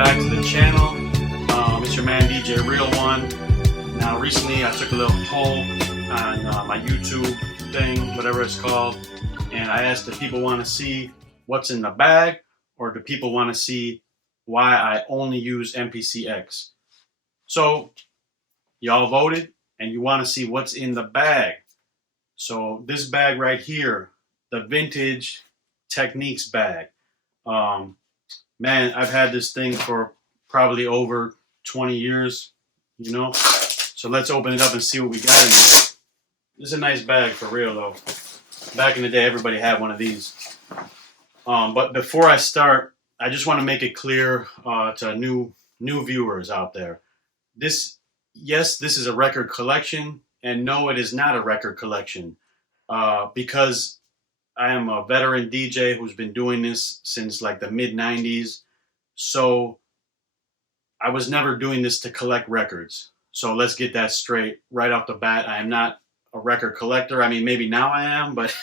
back to the channel. It's your man DJ Real One. Now recently I took a little poll on my YouTube thing, whatever it's called, and I asked if people want to see what's in the bag or do people want to see why I only use MPC-X. So y'all voted and you want to see what's in the bag. So this bag right here, the vintage Techniques bag. Man, I've had this thing for probably over 20 years, you know? So let's open it up and see what we got in here. This is a nice bag for real though. Back in the day, everybody had one of these. But before I start, I just want to make it clear to new viewers out there. Yes, this is a record collection, and no, it is not a record collection. Because I am a veteran DJ who's been doing this since like the mid-90s. So I was never doing this to collect records. So let's get that straight right off the bat. I am not a record collector. I mean, maybe now I am, but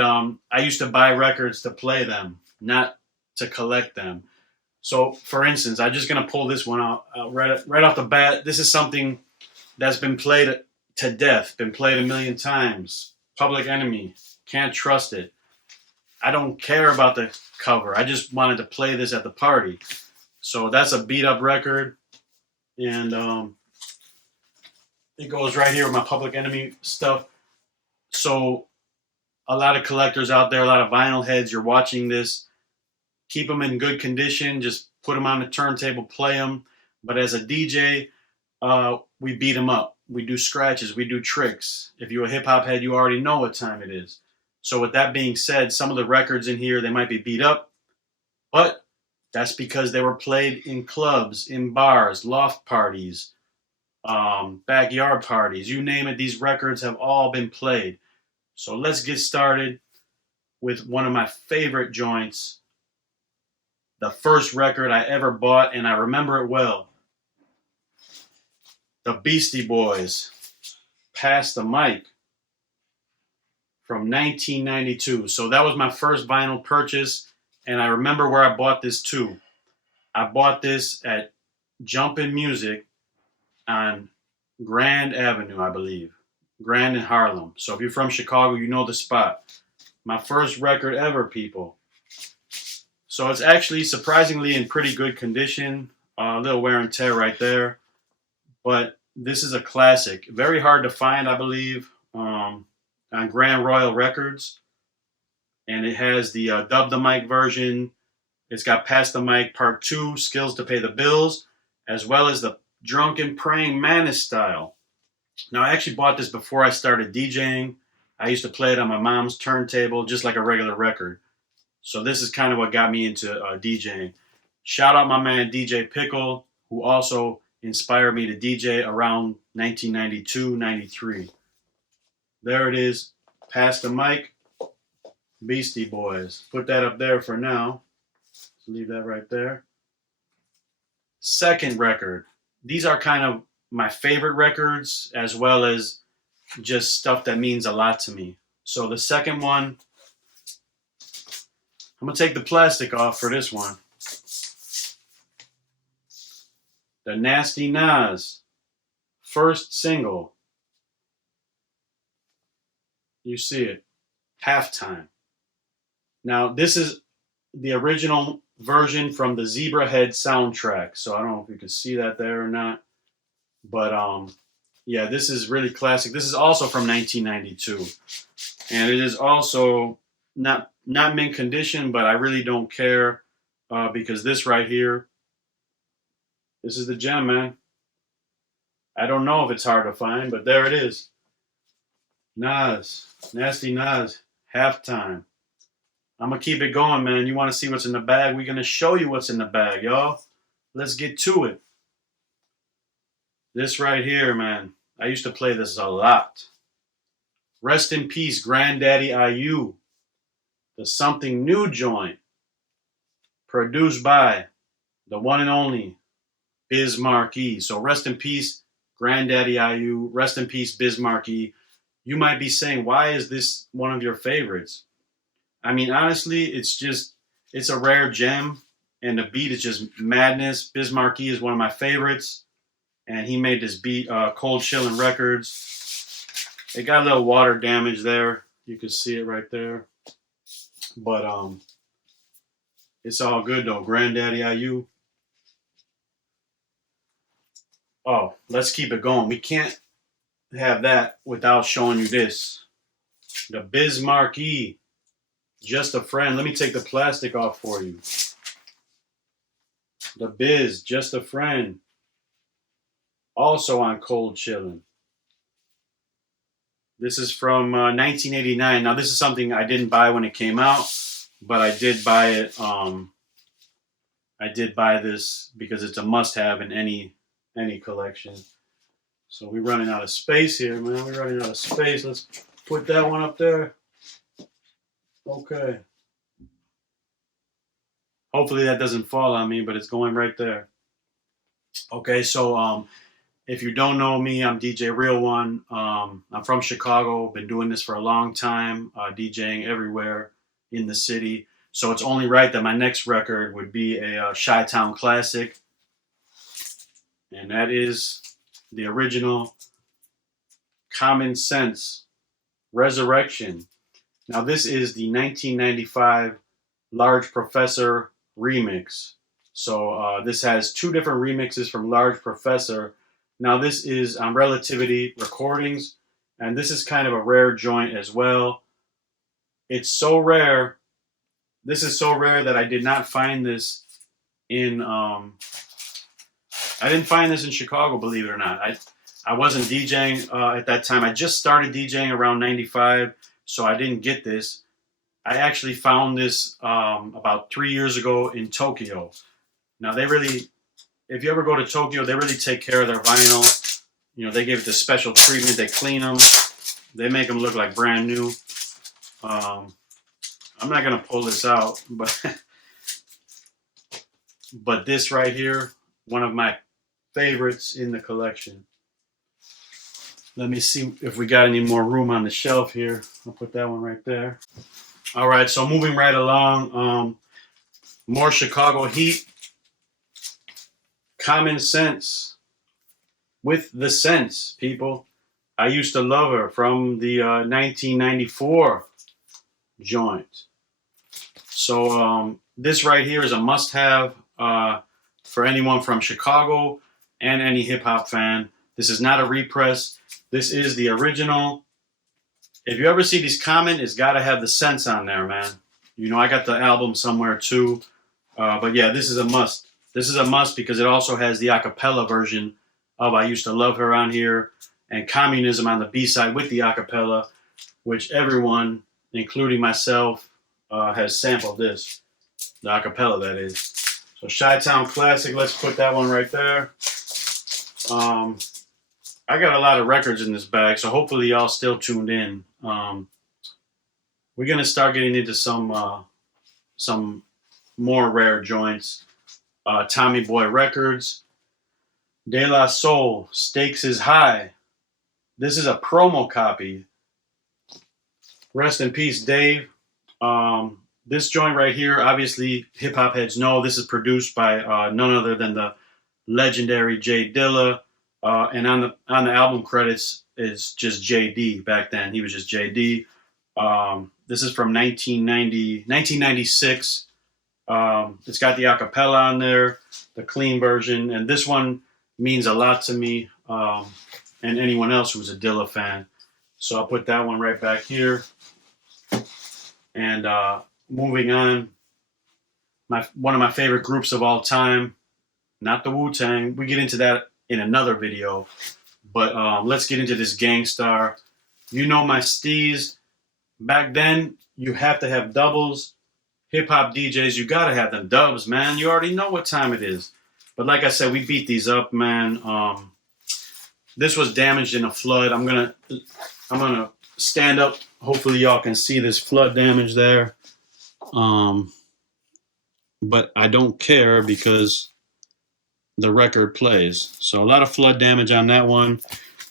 I used to buy records to play them, not to collect them. So for instance, I'm just going to pull this one out right off the bat. This is something that's been played to death, been played a million times. Public Enemy, Can't Trust It. I don't care about the cover. I just wanted to play this at the party. So that's a beat up record. And it goes right here with my Public Enemy stuff. So a lot of collectors out there, a lot of vinyl heads, you're watching this. Keep them in good condition. Just put them on the turntable, play them. But as a DJ, we beat them up. We do scratches, we do tricks. If you're a hip-hop head, you already know what time it is. So with that being said, some of the records in here, they might be beat up, but that's because they were played in clubs, in bars, loft parties, backyard parties, you name it, these records have all been played. So let's get started with one of my favorite joints, the first record I ever bought, and I remember it well. The Beastie Boys, Pass the Mic, from 1992. So that was my first vinyl purchase, and I remember where I bought this too. I bought this at Jumpin' Music on Grand Avenue, I believe. Grand in Harlem. So if you're from Chicago, you know the spot. My first record ever, people. So it's actually surprisingly in pretty good condition. A little wear and tear right there. But this is a classic. Very hard to find, I believe, on Grand Royal Records. And it has the Dub the Mic version. It's got Pass the Mic Part 2, Skills to Pay the Bills, as well as the Drunken Praying Mantis style. Now, I actually bought this before I started DJing. I used to play it on my mom's turntable, just like a regular record. So this is kind of what got me into DJing. Shout out my man DJ Pickle, who also inspired me to DJ around 1992, 93. There it is. Pass the Mic, Beastie Boys. Put that up there for now. Leave that right there. Second record. These are kind of my favorite records, as well as just stuff that means a lot to me. So the second one, I'm going to take the plastic off for this one. The Nasty Nas, first single. You see it, Halftime. Now, this is the original version from the Zebrahead soundtrack. So I don't know if you can see that there or not. But yeah, this is really classic. This is also from 1992. And it is also not mint condition, but I really don't care because this right here, this is the gem, man. I don't know if it's hard to find, but there it is. Nas, Nasty Nas, Halftime. I'm going to keep it going, man. You want to see what's in the bag? We're going to show you what's in the bag, y'all. Let's get to it. This right here, man. I used to play this a lot. Rest in peace, Granddaddy IU. The Something New joint. Produced by the one and only Biz Markie. So rest in peace, Granddaddy IU. Rest in peace, Biz Markie. You might be saying, why is this one of your favorites? I mean, honestly, it's a rare gem, and the beat is just madness. Biz Markie is one of my favorites, and he made this beat, Cold Chillin' Records. It got a little water damage there. You can see it right there. But it's all good though. Granddaddy IU. Oh, let's keep it going. We can't have that without showing you this. The Biz Markie. Just a Friend. Let me take the plastic off for you. The Biz, Just a Friend. Also on Cold Chillin'. This is from 1989. Now, this is something I didn't buy when it came out, but I did buy it. I did buy this because it's a must-have in any collection. So we're running out of space here, man. We're running out of space. Let's put that one up there. Okay. Hopefully that doesn't fall on me, but it's going right there. Okay, so if you don't know me, I'm DJ Real One. I'm from Chicago. Been doing this for a long time, DJing everywhere in the city. So it's only right that my next record would be a Chi-Town classic. And that is the original Common Sense Resurrection. Now this is the 1995 Large Professor remix. So this has two different remixes from Large Professor. Now this is on Relativity Recordings, and this is kind of a rare joint as well. It's so rare. This is so rare that I did not find this in I didn't find this in Chicago, believe it or not. I wasn't DJing at that time. I just started DJing around 95, so I didn't get this. I actually found this about 3 years ago in Tokyo. Now they really, if you ever go to Tokyo, they really take care of their vinyl. You know, they give it the special treatment. They clean them. They make them look like brand new. I'm not gonna pull this out, but this right here, one of my favorites in the collection. Let me see if we got any more room on the shelf here. I'll put that one right there. All right, so moving right along, more Chicago heat. Common Sense. With the Sense, people. I Used to Love Her from the 1994 joint. So this right here is a must-have for anyone from Chicago and any hip-hop fan. This is not a repress. This is the original. If you ever see these Common, it's got to have the Sense on there, man. You know, I got the album somewhere too. But yeah, this is a must. This is a must because it also has the a cappella version of I Used to Love Her on here, and Communism on the B-side with the a cappella, which everyone, including myself, has sampled this. The a cappella, that is. So Chi-Town Classic, let's put that one right there. I got a lot of records in this bag, so hopefully y'all still tuned in. We're going to start getting into some more rare joints. Tommy Boy Records. De La Soul, Stakes is High. This is a promo copy. Rest in peace, Dave. This joint right here, obviously, hip-hop heads know this is produced by none other than the legendary J Dilla. And on the album credits is just JD. Back then, he was just JD. This is from 1996. It's got the a cappella on there, the clean version, and this one means a lot to me and anyone else who's a Dilla fan. So I'll put that one right back here. And moving on, one of my favorite groups of all time, not the Wu-Tang. We get into that in another video, but let's get into this Gang Starr. You know my STEEZ. Back then, you have to have doubles. Hip-hop DJs, you gotta have them dubs, man. You already know what time it is. But like I said, we beat these up, man. This was damaged in a flood. I'm gonna stand up. Hopefully y'all can see this flood damage there. But I don't care because the record plays. So a lot of flood damage on that one.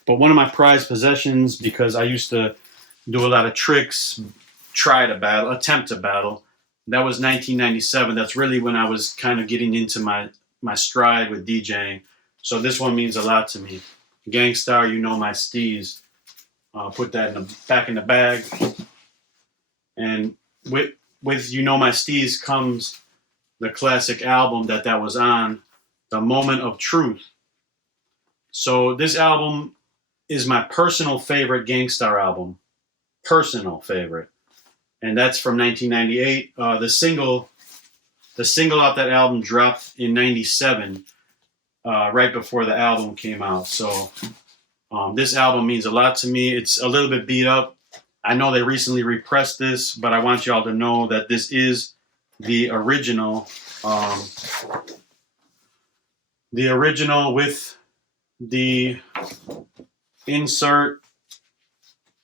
But one of my prized possessions, because I used to do a lot of tricks, attempt to battle. That was 1997. That's really when I was kind of getting into my stride with DJing. So this one means a lot to me. Gangstar, You Know My STEEZ. Put that back in the bag. And with You Know My STEEZ comes the classic album that was on, The Moment of Truth. So this album is my personal favorite Gangstar album. Personal favorite. And that's from 1998. The single off that album dropped in 97, right before the album came out. So this album means a lot to me. It's a little bit beat up. I know they recently repressed this, but I want y'all to know that this is the original. The original with the insert.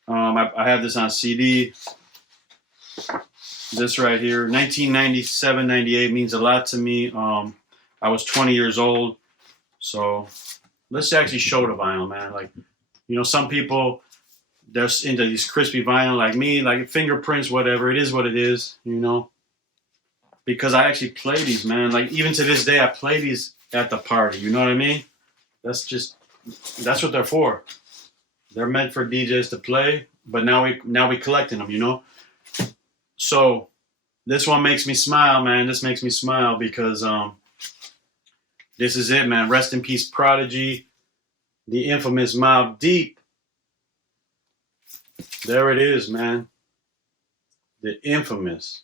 I have this on CD. This right here, 1997, 98 means a lot to me. I was 20 years old. So let's actually show the vinyl, man. Like, you know, some people, they're into these crispy vinyl like me, like fingerprints, whatever. It is what it is, you know. Because I actually play these, man. Like, even to this day, I play these at the party. You know what I mean? That's what they're for. They're meant for DJs to play, but now we collecting them, you know. So this one makes me smile, man. This makes me smile because this is it, man. Rest in peace, Prodigy, the infamous Mobb Deep. There it is, man. The infamous.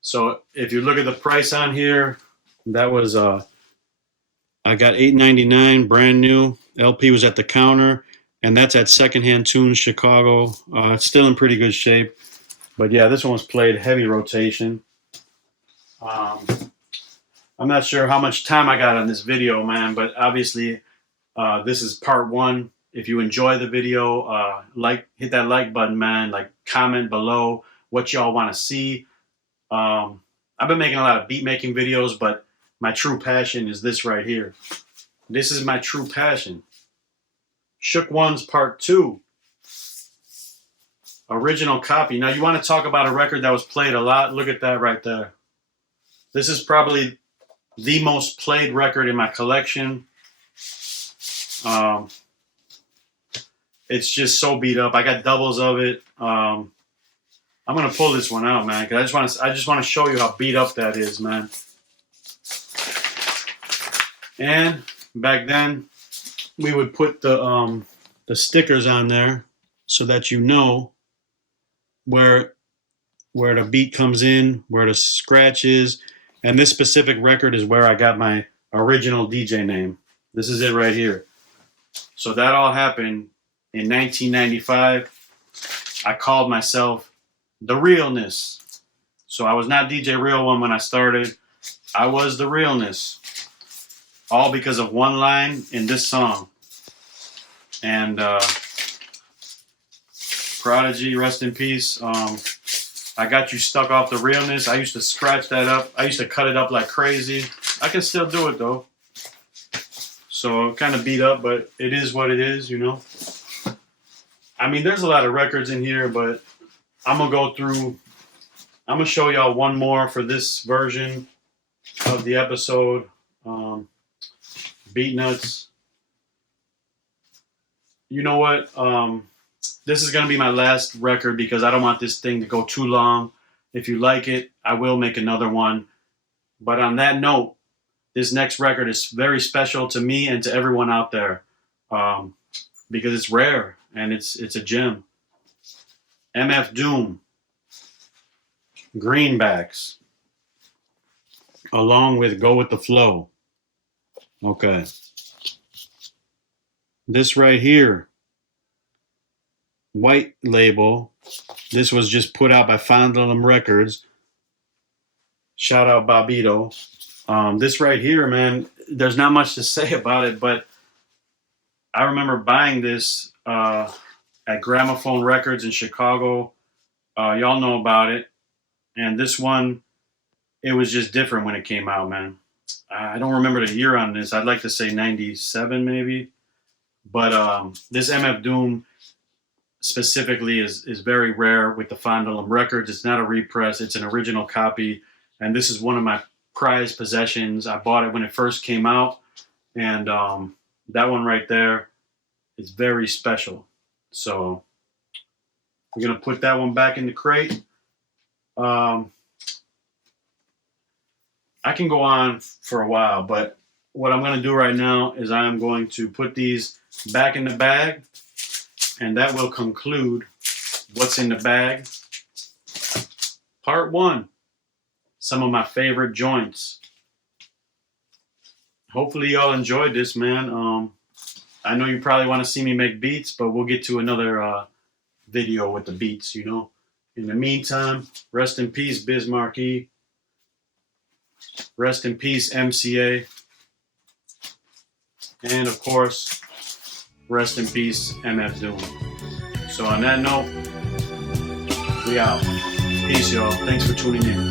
So if you look at the price on here, that was I got $8.99, brand new. LP was at the counter, and that's at Secondhand Tunes, Chicago. It's still in pretty good shape. But yeah, this one was played heavy rotation. I'm not sure how much time I got on this video, man, but obviously this is part one. If you enjoy the video, hit that like button, man. Like, comment below what y'all want to see. I've been making a lot of beat making videos, but my true passion is this right here. This is my true passion. Shook Ones Part 2. Original copy. Now, you want to talk about a record that was played a lot? Look at that right there. This is probably the most played record in my collection. It's just so beat up. I got doubles of it. I'm gonna pull this one out, man, because I just want to show you how beat up that is, man. And back then, we would put the stickers on there so that you know where the beat comes in, where the scratch is. And this specific record is where I got my original DJ name. This is it right here. So that all happened in 1995. I called myself The Realness. So I was not DJ Real One when I started. I was The Realness. All because of one line in this song. And Prodigy, rest in peace. I Got You Stuck Off the Realness. I used to scratch that up. I used to cut it up like crazy. I can still do it, though. So kind of beat up, but it is what it is, you know. I mean, there's a lot of records in here, but I'm going to go through. I'm going to show y'all one more for this version of the episode. Beat Nuts. You know what? This is going to be my last record because I don't want this thing to go too long. If you like it, I will make another one. But on that note, this next record is very special to me and to everyone out there because it's rare and it's a gem. MF Doom, Greenbacks, along with Go With The Flow. Okay. This right here, white label. This was just put out by Fondlem Records. Shout out Bobito. This right here, man, there's not much to say about it, but I remember buying this at Gramophone Records in Chicago. Y'all know about it. And this one, it was just different when it came out, man. I don't remember the year on this. I'd like to say 97 maybe. But this MF Doom, specifically is very rare with the Fondulum Records. It's not a repress, it's an original copy. And this is one of my prized possessions. I bought it when it first came out. And that one right there is very special. So we're going to put that one back in the crate. I can go on for a while, but what I'm going to do right now is I'm going to put these back in the bag, and that will conclude what's in the bag. Part 1, some of my favorite joints. Hopefully y'all enjoyed this, man. I know you probably want to see me make beats, but we'll get to another video with the beats, you know. In the meantime, rest in peace, Biz Markie. Rest in peace, MCA. And of course, rest in peace, MF Doom. So on that note, we out. Peace, y'all. Thanks for tuning in.